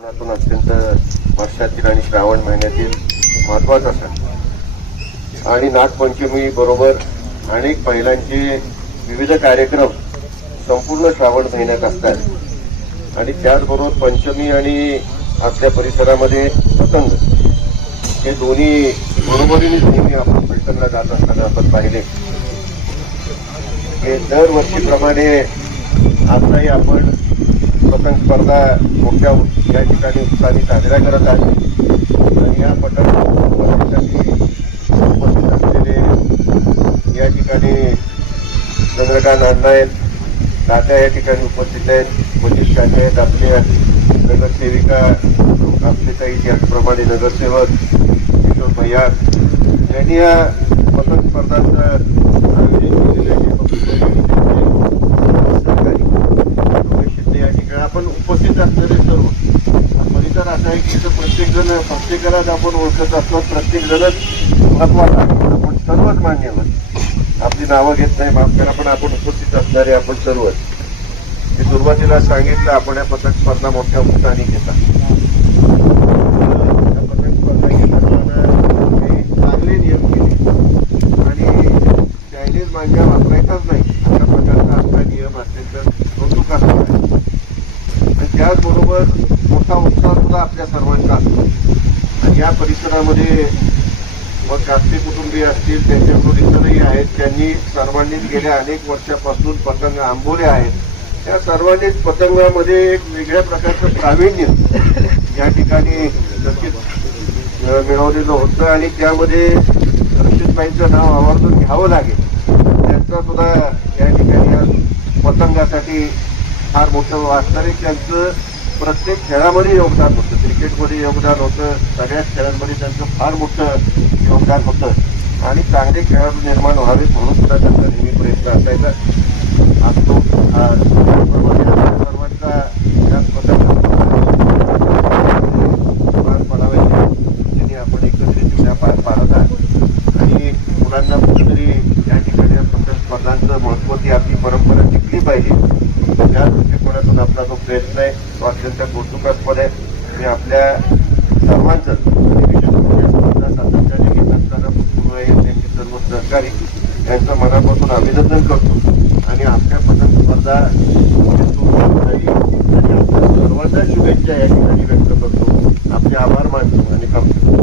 कोकणातून अत्यंत वर्षातील आणि श्रावण महिन्यातील महत्वाचा सण आणि नागपंचमी बरोबर अनेक महिलांचे विविध कार्यक्रम संपूर्ण श्रावण महिन्यात असतात आणि त्याचबरोबर पंचमी आणि आपल्या परिसरामध्ये पतंग हे दोन्ही बरोबरीने नेहमी आपण पैठणला जात असताना आपण पाहिले. हे दरवर्षीप्रमाणे आजही आपण पतंग स्पर्धा मोठ्या या ठिकाणी उत्साहाने साजऱ्या करत आहेत आणि या पतंग स्पर्धेसाठी उपस्थित असलेले या ठिकाणी चंद्रकांत अण्णा आहेत, तात्या या ठिकाणी उपस्थित आहेत, मनीष काटे आहेत, आपल्या नगरसेविका आपले काही त्याचप्रमाणे नगरसेवक किशोर भैया यांनी या पतंग स्पर्धांचं आयोजन केलेलं आहे. आपण उपस्थित असणारे सर्व परिसर असा आहे की प्रत्येकालाच आपण ओळखत असतो, प्रत्येक जणच महत्वाचा आहे. आपण सर्वच मान्यवर आपली नावं घेत नाही, माफ करा, पण आपण उपस्थित असणारे आपण सर्वच. मी सुरुवातीला सांगितलं आपण या पतंग स्पर्धा मोठ्या उत्साहाने घेतात. या पतंग स्पर्धा घेत असताना चांगले नियम केले आणि चायनीज मांजा वापरायचाच नाही अशा प्रकारचा आपला नियम असेल तर कौतुक असणार. त्याचबरोबर मोठा उत्साह सुद्धा आपल्या सर्वांचा असतो आणि या परिसरामध्ये मग कास्ते कुटुंबीय असतील, त्यांच्याकडून इतरही आहेत, त्यांनी सर्वांनीच गेल्या अनेक वर्षापासून पतंग आंबवले आहेत. त्या सर्वांनीच पतंगामध्ये एक वेगळ्या प्रकारचं प्रावीण्य या ठिकाणी नक्कीच मिळवलेलं होतं आणि त्यामध्ये रशीदबाईंचं नाव आवर्जून घ्यावं लागेल. त्यांचा सुद्धा या ठिकाणी आज पतंगासाठी फार मोठं वास्तविक त्यांचं प्रत्येक खेळामध्ये योगदान होतं. क्रिकेटमध्ये योगदान होतं, सगळ्याच खेळांमध्ये त्यांचं फार मोठं योगदान होतं आणि चांगले खेळाडू निर्माण व्हावेत म्हणून सुद्धा त्यांचा नेहमी प्रयत्न असायचा असतो. त्याचप्रमाणे सर्वांचा त्याच पद्धतीने पार पडावे त्यांनी आपण एकत्रित पार पाडत आहात आणि मुलांना कुठेतरी या ठिकाणी पतंग स्पर्धांचं महत्त्व ती आपली परंपरा टिकली पाहिजे या दृष्टिकोनातून आपला जो प्रयत्न आहे तो अत्यंत कौतुकास्पद आहे. मी आपल्या सर्वांचं स्पर्धा सातत्याने घेत असताना त्यांचे सर्व सहकारी यांचं मनापासून अभिनंदन करतो आणि आपल्या पतंग स्पर्धा आणि आपल्या सर्वांना शुभेच्छा या ठिकाणी व्यक्त करतो. आपले आभार मानतो आणि थांबतो.